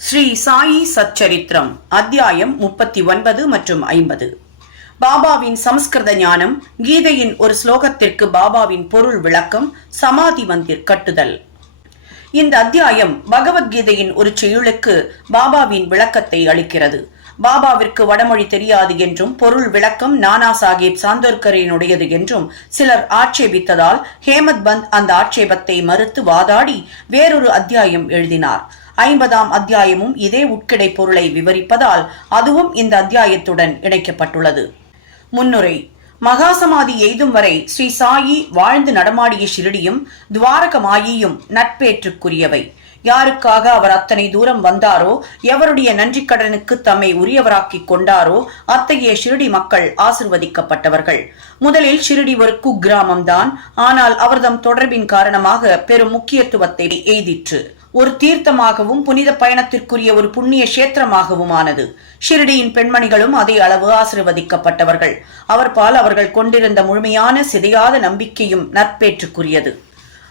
ஸ்ரீ சாயி சச்சரித்திரம் அத்தியாயம் முப்பத்தி ஒன்பது மற்றும் ஐம்பது. பாபாவின் சமஸ்கிருத ஞானம் கீதையின் ஒரு ஸ்லோகத்திற்கு பாபாவின் பொருள் விளக்கம் சமாதி மந்திர் கட்டுதல். இந்த அத்தியாயம் பகவத்கீதையின் ஒரு செயலுக்கு பாபாவின் விளக்கத்தை அளிக்கிறது. பாபாவிற்கு வடமொழி தெரியாது என்றும் பொருள் விளக்கம் நானா சாஹிப் சாந்தோர்கரினுடையது என்றும் சிலர் ஆட்சேபித்ததால் ஹேமத் பந்த் அந்த ஆட்சேபத்தை மறுத்து வாதாடி வேறொரு அத்தியாயம் எழுதினார். ஐம்பதாம் அத்தியாயமும் இதே உட்கிடை பொருளை விவரிப்பதால் அதுவும் இந்த அத்தியாயத்துடன் இணைக்கப்பட்டுள்ளது. முன்னுரை மகாசமாதி எய்தும் வரை ஸ்ரீ சாயி வாழ்ந்து நடமாடிய ஷிரடியும் துவாரக மாயியும் நட்பேற்றுக்குரியவை. யாருக்காக அவர் அத்தனை தூரம் வந்தாரோ எவருடைய நன்றிக் கடனுக்கு தம்மை உரியவராக்கிக் கொண்டாரோ அத்தகைய ஷிரடி மக்கள் ஆசிர்வதிக்கப்பட்டவர்கள். முதலில் ஷிரடி ஒரு குக்கிராமம்தான் ஆனால் அவர்தம் தொடர்பின் காரணமாக பெரும் முக்கியத்துவத்தை எய்திற்று. ஒரு தீர்த்தமாகவும் புனித பயணத்திற்குரிய ஒரு புண்ணிய கஷேத்திரமாகவும் ஆனது ஷிரடியின் பெண்மணிகளும் அதே அளவு ஆசிர்வதிக்கப்பட்டவர்கள். அவர் பால் அவர்கள் கொண்டிருந்த முழுமையான சிதையாத நம்பிக்கையும் நற்பேற்றுக்குரியது.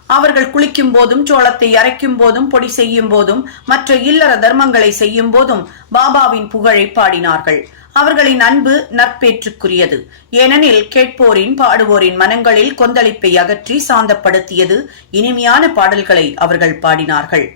அவர்கள் குளிக்கும் போதும் சோளத்தை அரைக்கும் போதும் பொடி செய்யும் போதும் மற்ற இல்லற தர்மங்களை செய்யும் போதும் பாபாவின் புகழை பாடினார்கள். அவர்களின் அன்பு நற்பேற்றுக்குரியது. ஏனெனில் கேட்போரின் பாடுவோரின் மனங்களில் கொந்தளிப்பை அகற்றி சாந்தப்படுத்தியது இனிமையான பாடல்களை அவர்கள் பாடினார்கள்.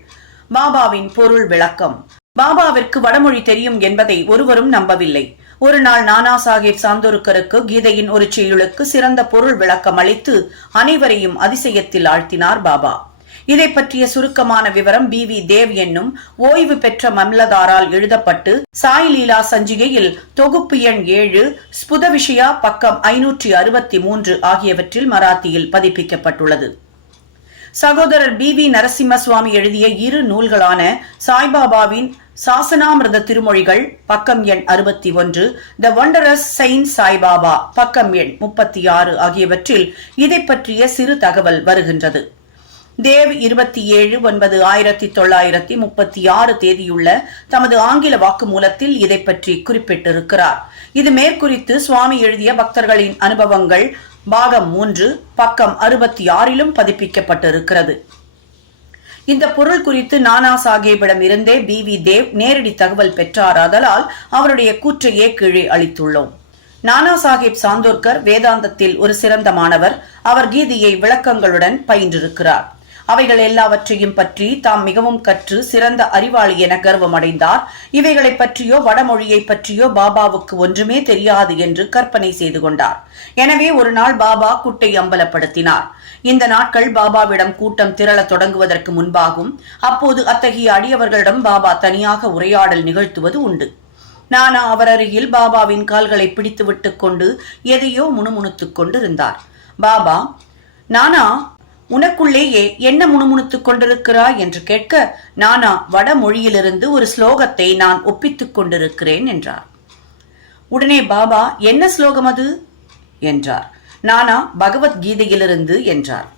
பாபாவின் பொருள் விளக்கம். பாபாவிற்கு வடமொழி தெரியும் என்பதை ஒருவரும் நம்பவில்லை. ஒரு நாள் நானா சாஹேப் சாந்தோருக்கருக்கு கீதையின் ஒரு செயலுக்கு சிறந்த பொருள் விளக்கம் அளித்து அனைவரையும் அதிசயத்தில் ஆழ்த்தினார் பாபா. இதை பற்றிய சுருக்கமான விவரம் பி வி தேவ் என்னும் ஓய்வு பெற்ற மம்லதாரால் எழுதப்பட்டு சாய் லீலா சஞ்சிகையில் தொகுப்பு எண் ஏழு ஸ்புத விஷயா பக்கம் ஐநூற்றி அறுபத்தி மூன்று ஆகியவற்றில் மராத்தியில் பதிப்பிக்கப்பட்டுள்ளது. சகோதரர் பி வி நரசிம்மசுவாமி எழுதிய இரு நூல்களான சாய்பாபாவின் சாசனாமிரத திருமொழிகள் பக்கம் எண் அறுபத்தி ஒன்று த ஒண்டரஸ் செயின்ட் சாய்பாபா பக்கம் எண் முப்பத்தி ஆறு ஆகியவற்றில் இதை பற்றிய சிறு தகவல் வருகின்றது. தேவ் இருபத்தி ஏழு ஒன்பது ஆயிரத்தி தொள்ளாயிரத்தி முப்பத்தி ஆறு தேதியுள்ள தமது ஆங்கில வாக்குமூலத்தில் இதை பற்றி குறிப்பிட்டிருக்கிறார். இது மேற்குறித்து சுவாமி எழுதிய பக்தர்களின் அனுபவங்கள் பாகம் மூன்று பக்கம் அறுபத்தி ஆறிலும் பதிப்பிக்கப்பட்டிருக்கிறது. இந்த பொருள் குறித்து நானா சாஹேபிடம் இருந்தே பி வி தேவ் நேரடி தகவல் பெற்றாராதலால் அவருடைய கூற்றையே கீழே அளித்துள்ளோம். நானா சாஹேப் சாந்தோர்கர் வேதாந்தத்தில் ஒரு சிறந்த மாணவர் அவர் கீதையை விளக்கங்களுடன் பயின்றிருக்கிறார். அவைகள் எல்லாவற்றையும் பற்றி தாம் மிகவும் கற்று சிறந்த அறிவாளி என கர்வம் அடைந்தார் இவைகளை பற்றியோ வடமொழியை பற்றியோ பாபாவுக்கு ஒன்றுமே தெரியாது என்று கற்பனை செய்து கொண்டார். எனவே ஒரு நாள் பாபா குட்டை அம்பலப்படுத்தினார். இந்த நாட்கள் பாபாவிடம் கூட்டம் திரள தொடங்குவதற்கு முன்பாகும் அப்போது அத்தகைய அடியவர்களிடம் பாபா தனியாக உரையாடல் நிகழ்த்துவது உண்டு. நானா அவர் அருகில் பாபாவின் கால்களை பிடித்து விட்டு கொண்டு எதையோ முணுமுணுத்துக் கொண்டிருந்தார். பாபா நானா உனக்குள்ளேயே என்ன முணுமுணுத்துக் கொண்டிருக்கிறாய் என்று கேட்க நானா வடமொழியிலிருந்து ஒரு ஸ்லோகத்தை நான் ஒப்பித்துக் கொண்டிருக்கிறேன் என்றார். உடனே பாபா என்ன ஸ்லோகம் அது? என்றார். நானா பகவத்கீதையிலிருந்து என்றார்.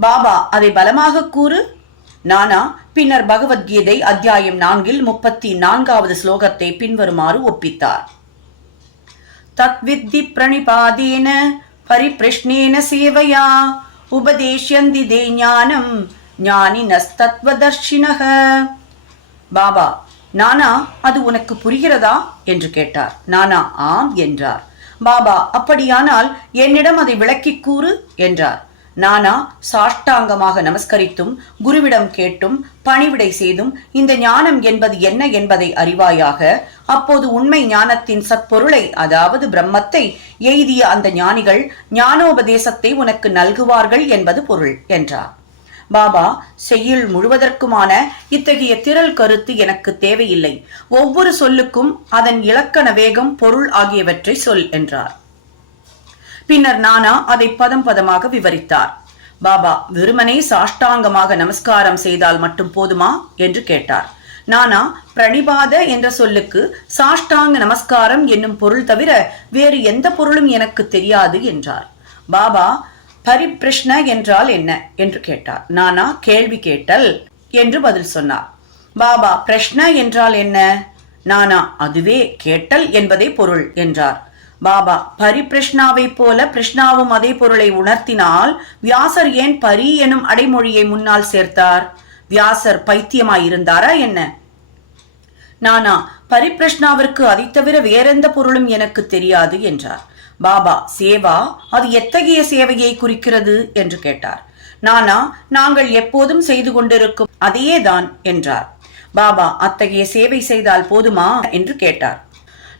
பாபா அதை பலமாக கூறு? நானா பின்னர் பகவத்கீதை அத்தியாயம் நான்கில் முப்பத்தி நான்காவது ஸ்லோகத்தை பின்வருமாறு ஒப்பித்தார். தத்வித்தி பிரணிபாதேன பரிபிருஷ்ணேன சேவையா உபதேஷ்யந்தி தே ஞானம் ஞானினஸ்தத்வதர்ஷினக. பாபா நானா அது உனக்கு புரிகிறதா? என்று கேட்டார். நானா ஆம் என்றார். பாபா அப்படியானால் என்னிடம் அதை விளக்கிக் கூறு என்றார். நானா சாஷ்டாங்கமாக நமஸ்கரித்தும் குருவிடம் கேட்டும் பணிவிடை செய்தும் இந்த ஞானம் என்பது என்ன என்பதை அறிவாயாக அப்போது உண்மை ஞானத்தின் சத்பொருளை அதாவது பிரம்மத்தை எய்திய அந்த ஞானிகள் ஞானோபதேசத்தை உனக்கு நல்குவார்கள் என்பது பொருள் என்றார். பாபா செய்யுள் முழுவதற்குமான இத்தகைய திரள் கருத்து எனக்கு தேவையில்லை. ஒவ்வொரு சொல்லுக்கும் அதன் இலக்கண வேகம் பொருள் ஆகியவற்றை சொல் என்றார். பின்னர் நானா அதை பதம் பதமாக விவரித்தார். பாபா வெறுமனே சாஷ்டாங்கமாக நமஸ்காரம் செய்தால் மட்டும் போதுமா? என்று கேட்டார். நானா பிரணிபாத என்ற சொல்லுக்கு சாஷ்டாங்க நமஸ்காரம் என்னும் பொருள் தவிர வேறு எந்த பொருளும் எனக்கு தெரியாது என்றார். பாபா பரிபிருஷ்ண என்றால் என்ன? என்று கேட்டார். நானா கேள்வி கேட்டல் என்று பதில் சொன்னார். பாபா பிரஷ்ன என்றால் என்ன? நானா அதுவே கேட்டல் என்பதே பொருள் என்றார். பாபா பரிபிருஷ்ணாவை போல பிருஷ்ணாவும் அதே பொருளை உணர்த்தினால் வியாசர் ஏன் பரி எனும் அடைமொழியை முன்னால் சேர்த்தார்? வியாசர் பைத்தியமாயிருந்தாரா என்ன? நானா பரிபிரஷ்னாவிற்கு அதை தவிர வேறெந்த பொருளும் எனக்கு தெரியாது என்றார். பாபா சேவா அது எத்தகைய சேவையை குறிக்கிறது? என்று கேட்டார். நானா நாங்கள் எப்போதும் செய்து கொண்டிருக்கும் அதையேதான் என்றார். பாபா அத்தகைய சேவை செய்தால் போதுமா? என்று கேட்டார்.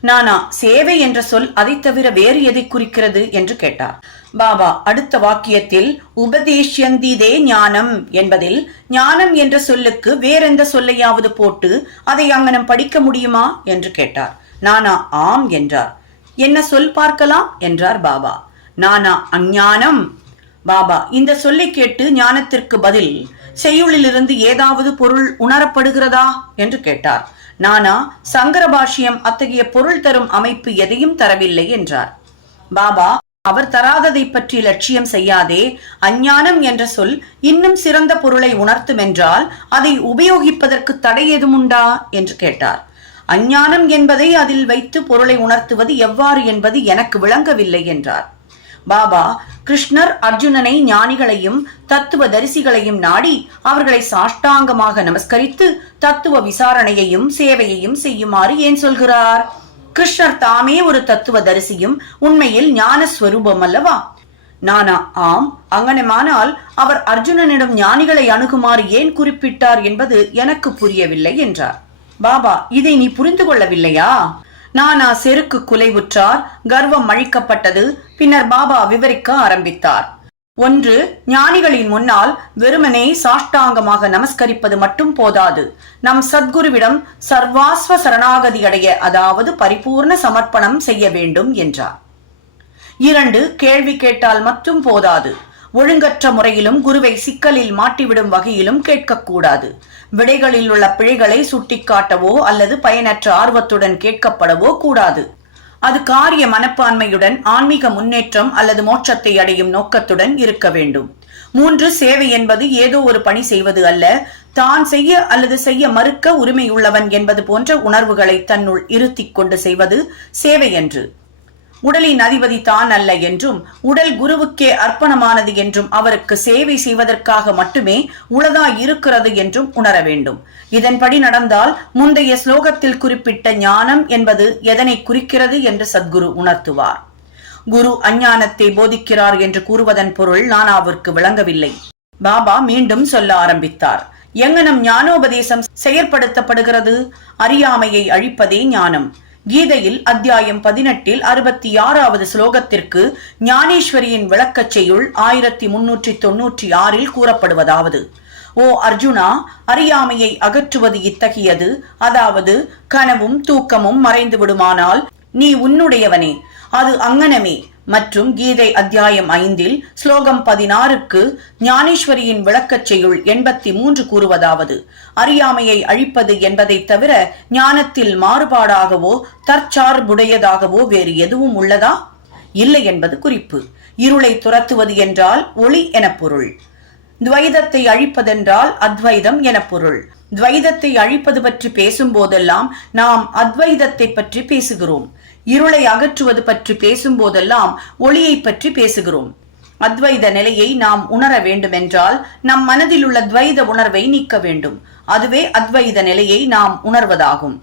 நானா சேவை என்ற சொல் அதை தவிர வேறு எதை குறிக்கிறது? என்று கேட்டார். பாபா அடுத்த வாக்கியத்தில் உபதேஷ்யந்திதே ஞானம் என்பதில் ஞானம் என்ற சொல்லுக்கு வேறெந்த சொல்லையாவது போட்டு அதை அங்கனம் படிக்க முடியுமா? என்று கேட்டார். நானா ஆம் என்றார். என்ன சொல் பார்க்கலாம்? என்றார் பாபா. நானா அஞ்ஞானம். பாபா இந்த சொல்லை கேட்டு ஞானத்திற்கு பதில் செய்யுளிலிருந்து ஏதாவது பொருள் உணரப்படுகிறதா? என்று கேட்டார். நானா சங்கரபாஷ்யம் அத்தகைய பொருள் தரும் அமைப்பு எதையும் தரவில்லை என்றார். பாபா அவர் தராததை பற்றி லட்சியம் செய்யாதே அஞ்ஞானம் என்ற சொல் இன்னும் சிறந்த பொருளை உணர்த்தும் என்றால் அதை உபயோகிப்பதற்கு தடை எதுவுமுண்டா என்று கேட்டார். அஞ்ஞானம் என்பதை அதில் வைத்து பொருளை உணர்த்துவது எவ்வாறு என்பது எனக்கு விளங்கவில்லை என்றார். பாபா கிருஷ்ணர் அர்ஜுனனை ஞானிகளையும் தத்துவ தரிசிகளையும் நாடி அவர்களை சாஷ்டாங்கமாக நமஸ்கரித்து தத்துவ விசாரணையையும் சேவையையும் செய்யுமாறு ஏன் சொல்கிறார்? கிருஷ்ணர் தாமே ஒரு தத்துவ தரிசியும் உண்மையில் ஞான ஸ்வரூபம் அல்லவா? நானா ஆம் அங்கனமானால் அவர் அர்ஜுனனிடம் ஞானிகளை அணுகுமாறு ஏன் குறிப்பிட்டார் என்பது எனக்கு புரியவில்லை என்றார். பாபா இதை நீ புரிந்து கொள்ளவில்லையா? நானா செருக்கு குலைவுற்றார் கர்வம் அழிக்கப்பட்டது. பின்னர் பாபா விவரிக்க ஆரம்பித்தார். ஒன்று ஞானிகளின் முன்னால் வெறுமனே சாஷ்டாங்கமாக நமஸ்கரிப்பது மட்டும் போதாது. நம் சத்குருவிடம் சர்வாஸ்வ சரணாகதி அடைய அதாவது பரிபூர்ண சமர்ப்பணம் செய்ய வேண்டும் என்றார். இரண்டு கேள்வி கேட்டால் மட்டும் போதாது. ஒழுங்கற்ற முறையிலும் குருவை சிக்கலில் மாட்டிவிடும் வகையிலும் கேட்கக்கூடாது. விடைகளில் உள்ள பிழைகளை சுட்டிக்காட்டவோ அல்லது பயனற்ற ஆர்வத்துடன் கேட்கப்படவோ கூடாது. அது காரிய மனப்பான்மையுடன் ஆன்மீக முன்னேற்றம் அல்லது மோட்சத்தை அடையும் நோக்கத்துடன் இருக்க வேண்டும். மூன்று சேவை என்பது ஏதோ ஒரு பணி செய்வது அல்ல. தான் செய்ய அல்லது செய்ய மறுக்க உரிமையுள்ளவன் என்பது போன்ற உணர்வுகளை தன்னுள் இருத்திக் கொண்டு செய்வது சேவை என்று. உடலின் அதிபதி தான் அல்ல என்றும் உடல் குருவுக்கே அர்ப்பணமானது என்றும் அவருக்கு சேவை செய்வதற்காக மட்டுமே உளதா இருக்கிறது என்றும் உணர வேண்டும். இதன்படி நடந்தால் முந்தைய ஸ்லோகத்தில் குறிப்பிட்ட ஞானம் என்பது எதனை குறிக்கிறது என்று சத்குரு உணர்த்துவார். குரு அஞ்ஞானத்தை போதிக்கிறார் என்று கூறுவதன் பொருள் நான் அவருக்கு விளங்கவில்லை. பாபா மீண்டும் சொல்ல ஆரம்பித்தார். எங்கனம் ஞானோபதேசம் செயற்படுத்தப்படுகிறது? அறியாமையை அழிப்பதே ஞானம். கீதையில் அத்தியாயம் பதினெட்டில் அறுபத்தி ஆறாவது ஸ்லோகத்திற்கு ஞானேஸ்வரியின் விளக்கச் செய்யுள் ஆயிரத்தி முன்னூற்றி தொன்னூற்றி ஆறில் கூறப்படுவதாவது. ஓ அர்ஜுனா அறியாமையை அகற்றுவது இத்தகையது. அதாவது கனவும் தூக்கமும் மறைந்து விடுமானால் நீ உன்னுடையவனே. அது அங்கனமே. மற்றும் கீதை அத்தியாயம் ஐந்தில் ஸ்லோகம் பதினாறுக்கு ஞானேஸ்வரியின் விளக்கச் செய்யுள் எண்பத்தி மூன்று கூறுவதாவது அறியாமையை அழிப்பது என்பதைத் தவிர ஞானத்தில் மாறுபாடாகவோ தற்சார்புடையதாகவோ வேறு எதுவும் உள்ளதா? இல்லை என்பது குறிப்பு. இருளை துரத்துவது என்றால் ஒளி என பொருள். துவைதத்தை அழிப்பதென்றால் அத்வைதம் என பொருள். துவைதத்தை அழிப்பது பற்றி பேசும் போதெல்லாம் நாம் அத்வைதத்தை பற்றி பேசுகிறோம். இருளை அகற்றுவது பற்றி பேசும் போதெல்லாம் ஒளியை பற்றி பேசுகிறோம். அத்வைத நிலையை நாம் உணர வேண்டுமென்றால் நம் மனதில் உள்ள துவைத உணர்வை நீக்க வேண்டும். அதுவே அத்வைத நிலையை நாம் உணர்வதாகும்.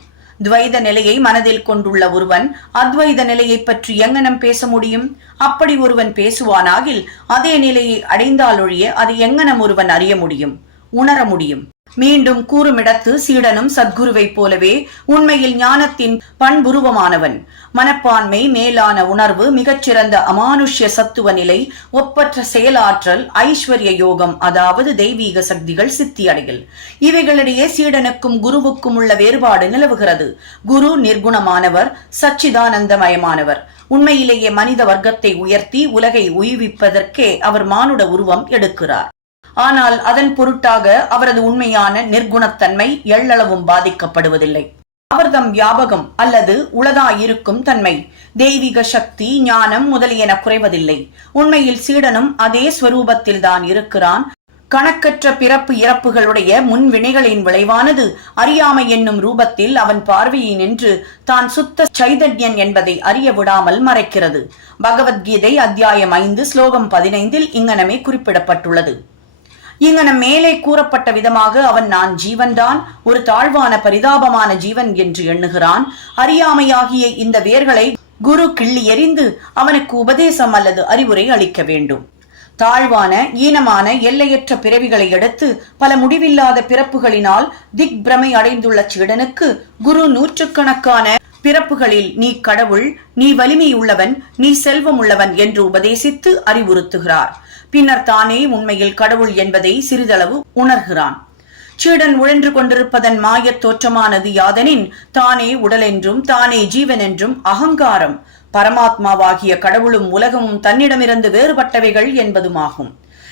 துவைத நிலையை மனதில் கொண்டுள்ள ஒருவன் அத்வைத நிலையை பற்றி எங்கனம் பேச முடியும்? அப்படி ஒருவன் பேசுவானாகில் அதே நிலையை அடைந்தாலொழிய அதை எங்கனம் ஒருவன் அறிய முடியும் உணர முடியும். மீண்டும் கூறுமிடத்து சீடனும் சத்குருவைப் போலவே உண்மையில் ஞானத்தின் பண்புருவமானவன். மனப்பான்மை மேலான உணர்வு மிகச்சிறந்த அமானுஷ்ய சத்துவ நிலை ஒப்பற்ற செயலாற்றல் ஐஸ்வர்ய யோகம் அதாவது தெய்வீக சக்திகள் சித்தியடைகள். இவைகளிடையே சீடனுக்கும் குருவுக்கும் உள்ள வேறுபாடு நிலவுகிறது. குரு நிர்குணமானவர் சச்சிதானந்தமயமானவர். உண்மையிலேயே மனித வர்க்கத்தை உயர்த்தி உலகை உய்விப்பதற்கே அவர் மானுட உருவம் எடுக்கிறார். ஆனால் அதன் பொருட்டாக அவரது உண்மையான நிர்குணத்தன்மை எள்ளளவும் பாதிக்கப்படுவதில்லை. அவர்தம் வியாபகம் அல்லது உளதாயிருக்கும் தன்மை தெய்வீக சக்தி ஞானம் முதலியன குறைவதில்லை. உண்மையில் சீடனும் அதே ஸ்வரூபத்தில் தான் இருக்கிறான். கணக்கற்ற பிறப்பு இறப்புகளுடைய முன்வினைகளின் விளைவானது அறியாமை என்னும் ரூபத்தில் அவன் பார்வையை நின்று தான் சுத்த சைதன்யன் என்பதை அறிய விடாமல் மறைக்கிறது. பகவத்கீதை அத்தியாயம் ஐந்து ஸ்லோகம் பதினைந்தில் இங்கனமே குறிப்பிடப்பட்டுள்ளது. இங்கன மேலே கூறப்பட்ட விதமாக அவன் நான் ஜீவன்தான் ஒரு தாழ்வான பரிதாபமான ஜீவன் என்று எண்ணுகிறான். அறியாமையாகிய இந்த வேர்களை குரு கிள்ளி எறிந்து அவனுக்கு உபதேசம் அல்லது அறிவுரை அளிக்க வேண்டும். தாழ்வான ஈனமான எல்லையற்ற பிறவிகளை எடுத்து பல முடிவில்லாத பிறப்புகளினால் திக் பிரமை அடைந்துள்ள சீடனுக்கு குரு நூற்றுக்கணக்கான பிறப்புகளில் நீ கடவுள் நீ வலிமையுள்ளவன் நீ செல்வம் உள்ளவன் என்று உபதேசித்து அறிவுறுத்துகிறார். பின்னர் தானே உண்மையில் கடவுள் என்பதை சிறிதளவு உணர்கிறான். சீடன் உழன்று கொண்டிருப்பதன் மாயத் தோற்றமானது யாதெனின் தானே உடல் என்றும் தானே ஜீவன் என்றும் அகங்காரம். பரமாத்மாவாகிய கடவுளும் உலகமும் தன்னிடமிருந்து வேறுபட்டவைகள் என்பதுமாகும்.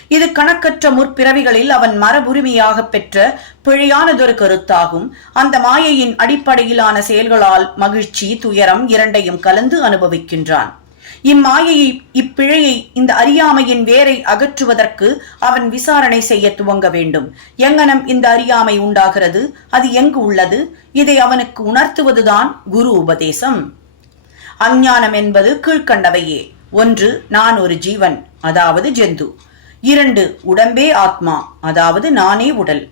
இது கணக்கற்ற முற்பிறவிகளில் அவன் மரபுரிமையாக பெற்ற பிழையானதொரு கருத்தாகும். அந்த மாயையின் அடிப்படையிலான செயல்களால் மகிழ்ச்சி துயரம் இரண்டையும் கலந்து அனுபவிக்கின்றான். இம்மாயையை இப்பிழையை இந்த அறியாமையின் வேரை அகற்றுவதற்கு அவன் விசாரணை செய்ய துவங்க வேண்டும். எங்கனம் இந்த அறியாமை உண்டாகிறது? அது எங்கு உள்ளது? இதை அவனுக்கு உணர்த்துவதுதான் குரு உபதேசம். அஞ்ஞானம் என்பது கீழ்க்கண்டவையே. ஒன்று நான் ஒரு ஜீவன் அதாவது ஜந்து. இரண்டு உடம்பே ஆத்மா அதாவது நானே உடல்.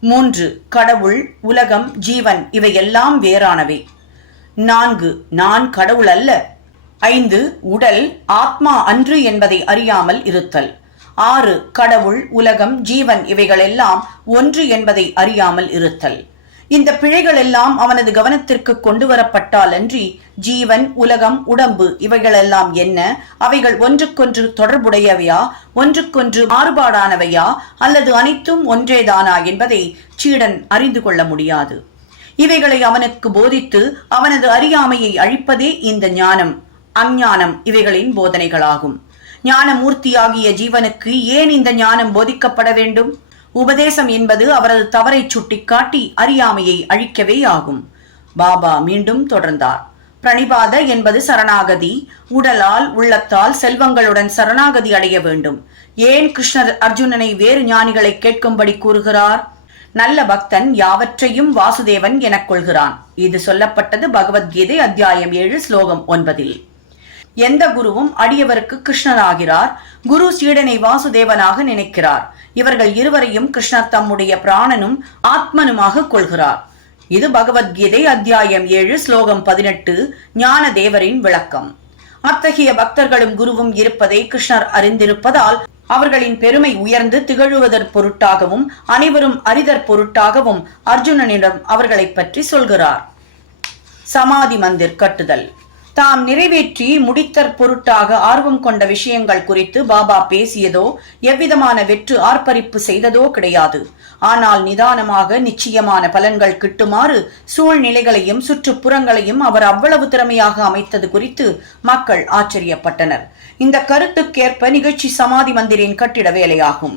மூன்று கடவுள் உலகம் ஜீவன் இவையெல்லாம் வேறானவை. நான்கு நான் கடவுள் அல்ல ஐந்து உடல் ஆத்மா அன்று என்பதை அறியாமல் இருத்தல். ஆறு கடவுள் உலகம் ஜீவன் இவைகளெல்லாம் ஒன்று என்பதை அறியாமல் இருத்தல். இந்த பிழைகள் எல்லாம் அவனது கவனத்திற்கு கொண்டு வரப்பட்டாலன்றி ஜீவன் உலகம் உடம்பு இவைகளெல்லாம் என்ன? அவைகள் ஒன்றுக்கொன்று தொடர்புடையவையா? ஒன்றுக்கொன்று மாறுபாடானவையா? அல்லது அனைத்தும் ஒன்றேதானா என்பதை சீடன் அறிந்து கொள்ள முடியாது. இவைகளை அவனுக்கு போதித்து அவனது அறியாமையை அழிப்பதே இந்த ஞானம். அஞ்ஞானம் இவைகளின் போதனைகளாகும். ஞானமூர்த்தியாகிய ஜீவனுக்கு ஏன் இந்த ஞானம் போதிக்கப்பட வேண்டும்? உபதேசம் என்பது அவரது தவறை சுட்டிக்காட்டி அறியாமையை அழிக்கவே ஆகும். பாபா மீண்டும் தொடர்ந்தார். பிரணிபாத என்பது சரணாகதி உடலால் உள்ளத்தால் செல்வங்களுடன் சரணாகதி அடைய வேண்டும். ஏன் கிருஷ்ணர் அர்ஜுனனை வேறு ஞானிகளை கேட்கும்படி கூறுகிறார்? நல்ல பக்தன் யாவற்றையும் வாசுதேவன் எனக் கொள்கிறான். இது சொல்லப்பட்டது பகவத்கீதை அத்தியாயம் ஏழு ஸ்லோகம் ஒன்பதில். எந்த குருவும் அடியவருக்கு கிருஷ்ணராகிறார் குரு சீடனை வாசுதேவனாக நினைக்கிறார். இவர்கள் இருவரையும் கிருஷ்ணர் தம்முடைய பிராணனும் ஆத்மனுமாக கொள்கிறார். இது பகவத்கீதை அத்தியாயம் ஏழு ஸ்லோகம் பதினெட்டு ஞான தேவரின் விளக்கம். அத்தகைய பக்தர்களும் குருவும் இருப்பதை கிருஷ்ணர் அறிந்திருப்பதால் அவர்களின் பெருமை உயர்ந்து திகழுவதற் பொருட்டாகவும் அனைவரும் அறிதற் பொருட்டாகவும் அர்ஜுனனிடம் அவர்களைப் பற்றி சொல்கிறார். சமாதி மந்திர் கட்டுதல். தாம் நிறைவேற்றி முடித்தற் பொருட்டாக ஆர்வம் கொண்ட விஷயங்கள் குறித்து பாபா பேசியதோ எவ்விதமான வெற்று ஆர்ப்பரிப்பு செய்ததோ கிடையாது. ஆனால் நிதானமாக நிச்சயமான பலன்கள் கிட்டுமாறு சூழ்நிலைகளையும் சுற்றுப்புறங்களையும் அவர் அவ்வளவு திறமையாக அமைத்தது குறித்து மக்கள் ஆச்சரியப்பட்டனர். இந்த கருத்துக்கேற்ப நிகழ்ச்சி சமாதி மந்திரின் கட்டிட வேலையாகும்.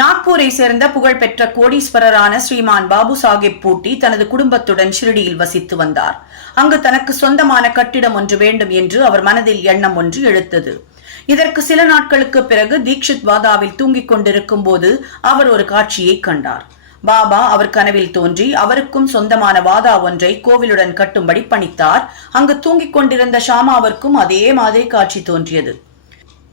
நாக்பூரை சேர்ந்த புகழ்பெற்ற கோடீஸ்வரரான ஸ்ரீமான் பாபு சாஹிப் பூட்டி தனது குடும்பத்துடன் ஷிரடியில் வசித்து வந்தார். அங்கு தனக்கு சொந்தமான கட்டிடம் ஒன்று வேண்டும் என்று அவர் மனதில் எண்ணம் ஒன்று எழுத்தது. இதற்கு சில நாட்களுக்கு பிறகு தீக்ஷித் வாதாவில் தூங்கிக் கொண்டிருக்கும் போது அவர் ஒரு காட்சியை கண்டார். பாபா அவர் கனவில் தோன்றி அவருக்கும் சொந்தமான வாதா ஒன்றை கோவிலுடன் கட்டும்படி பணித்தார். அங்கு தூங்கிக் கொண்டிருந்த ஷாமாவிற்கும் அதே மாதிரி காட்சி தோன்றியது.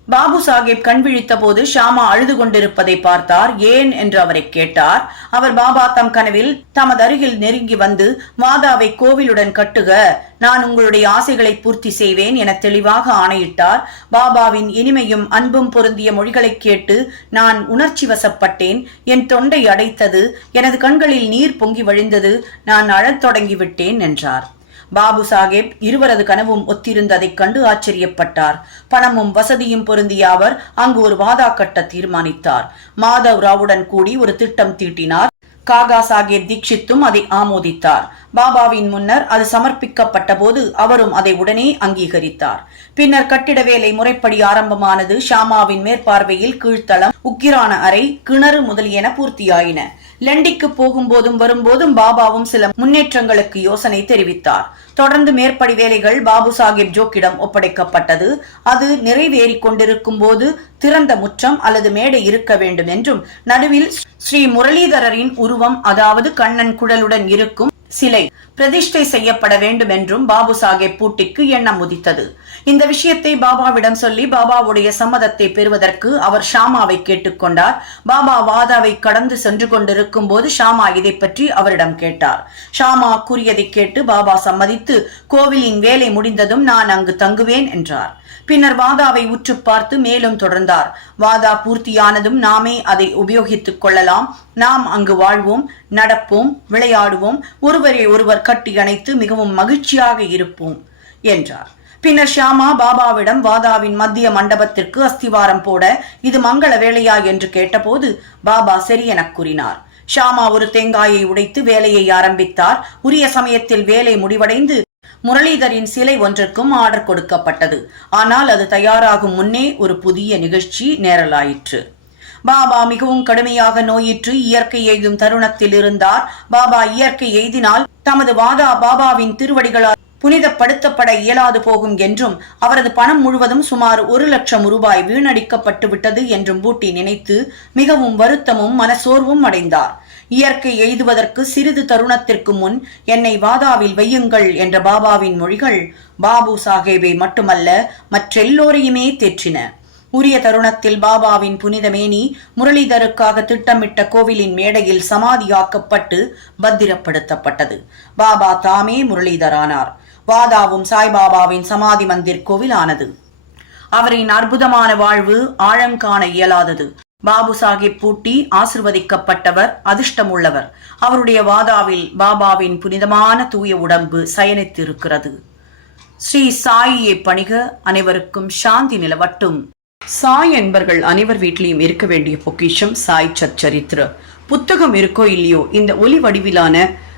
பாபு சாஹிப் கண் விழித்த போது ஷாமா அழுது கொண்டிருப்பதை பார்த்தார். ஏன்? என்று அவரை கேட்டார். அவர் பாபா தம் கனவில் தமது அருகில் நெருங்கி வந்து மாதாவை கோவிலுடன் கட்டுக. நான் உங்களுடைய ஆசைகளை பூர்த்தி செய்வேன் என தெளிவாக ஆணையிட்டார். பாபாவின் இனிமையும் அன்பும் பொருந்திய மொழிகளைக் கேட்டு நான் உணர்ச்சி வசப்பட்டேன். என் தொண்டை அடைத்தது. எனது கண்களில் நீர் பொங்கி வழிந்தது. நான் அழத் தொடங்கிவிட்டேன் என்றார். பாபு சாஹேப் இருவரது கனவும் ஒத்திருந்ததைக் கண்டு ஆச்சரியப்பட்டார். பணமும் வசதியும் பொருந்திய அவர் அங்கு ஒரு வாதா கட்ட தீர்மானித்தார். மாதவ் ராவுடன் கூடி ஒரு திட்டம் தீட்டினார். காகா சாஹேப் தீக்ஷித்தும் அதை ஆமோதித்தார். பாபாவின் முன்னர் அது சமர்ப்பிக்கப்பட்ட போது அவரும் அதை உடனே அங்கீகரித்தார். பின்னர் கட்டிட வேலை முறைப்படி ஆரம்பமானது ஷாமாவின் மேற்பார்வையில் கீழ்த்தளம் உக்கிரான அறை கிணறு முதலியன பூர்த்தியாயின. லண்டிக்கு போகும்போதும் வரும்போதும் பாபாவும் சில முன்னேற்றங்களுக்கு யோசனை தெரிவித்தார். தொடர்ந்து மேற்படி வேலைகள் பாபு சாஹிப் ஜோக்கிடம் ஒப்படைக்கப்பட்டது. அது நிறைவேறிக் கொண்டிருக்கும் போது திறந்த முற்றம் அல்லது மேடை இருக்க வேண்டும் என்றும் நடுவில் ஸ்ரீ முரளிதரரின் உருவம் அதாவது கண்ணன் குழலுடன் இருக்கும் சிலை பிரதிஷ்டை செய்யப்பட வேண்டும் என்றும் பாபு சாஹேப் பூட்டிக்கு எண்ணம் உதித்தது. இந்த விஷயத்தை பாபாவிடம் சொல்லி பாபாவுடைய சம்மதத்தை பெறுவதற்கு அவர் ஷாமாவை கேட்டுக்கொண்டார் பாபா வாதாவை கடந்து சென்று கொண்டிருக்கும் போது ஷாமா இதை பற்றி அவரிடம் கேட்டார். ஷாமா கூறியதை கேட்டு பாபா சம்மதித்து கோவிலின் வேலை முடிந்ததும் நான் அங்கு தங்குவேன் என்றார். பின்னர் வாதாவை உற்று பார்த்து மேலும் தொடர்ந்தார். வாதா பூர்த்தியானதும் நாமே அதை உபயோகித்துக் கொள்ளலாம். நாம் அங்கு வாழ்வோம் நடப்போம் விளையாடுவோம். ஒருவரை ஒருவர் கட்டி அணைத்து மிகவும் மகிழ்ச்சியாக இருப்போம் என்றார். பின்னர் ஷியாமா பாபாவிடம் வாதாவின் மத்திய மண்டபத்திற்கு அஸ்திவாரம் போட இது மங்கள வேலையா என்று கேட்டபோது பாபா சரி எனக் கூறினார். ஷாமா ஒரு தேங்காயை உடைத்து வேலையை ஆரம்பித்தார். உரிய சமயத்தில் வேலை முடிவடைந்து முரளிதரின் சிலை ஒன்றிற்கும் ஆர்டர் கொடுக்கப்பட்டது. ஆனால் அது தயாராகும் முன்னே ஒரு புதிய நிகழ்ச்சி நேரலாயிற்று. பாபா மிகவும் கடுமையாக நோயிற்று இயற்கை எய்தும் தருணத்தில் இருந்தார். பாபா இயற்கை எய்தினால் தமது வாதா பாபாவின் திருவடிகளால் புனிதப்படுத்தப்பட இயலாது போகும் என்றும் அவரது பணம் முழுவதும் சுமார் ஒரு லட்சம் ரூபாய் வீணடிக்கப்பட்டு விட்டது என்றும் பூட்டி நினைத்து மிகவும் வருத்தமும் மனசோர்வும் அடைந்தார். இயற்கை எய்துவதற்கு சிறிது தருணத்திற்கு முன் என்னை வாதாவில் வையுங்கள் என்ற பாபாவின் மொழிகள் பாபு சாஹேபை மட்டுமல்ல மற்றெல்லோரையுமே தேற்றின. உரிய தருணத்தில் பாபாவின் புனிதமேனி முரளிதருக்காக திட்டமிட்ட கோவிலின் மேடையில் சமாதியாக்கப்பட்டு பத்திரப்படுத்தப்பட்டது. பாபா தாமே முரளிதரானார். பாதாவும் சாய்பாபாவின் சமாதி மந்திர் கோவிலானது. அவரின் அற்புதமான வாழ்வு ஆழம் காண இயலாதது. பாபு சாஹிப் பூட்டி ஆசிர்வதிக்கப்பட்டவர் அதிர்ஷ்டமுள்ளவர். அவருடைய வாதாவில் பாபாவின் புனிதமான தூய உடம்பு சயனித்திருக்கிறது. ஸ்ரீ சாயியை பணிக அனைவருக்கும் சாந்தி நிலவட்டும். சாய் என்பர்கள் அனைவர் வீட்டிலையும் இருக்க வேண்டிய பொக்கிஷம் சாய் சச்சரித்திர. புத்தகம் இருக்கோ இல்லையோ இந்த ஒலி வடிவிலான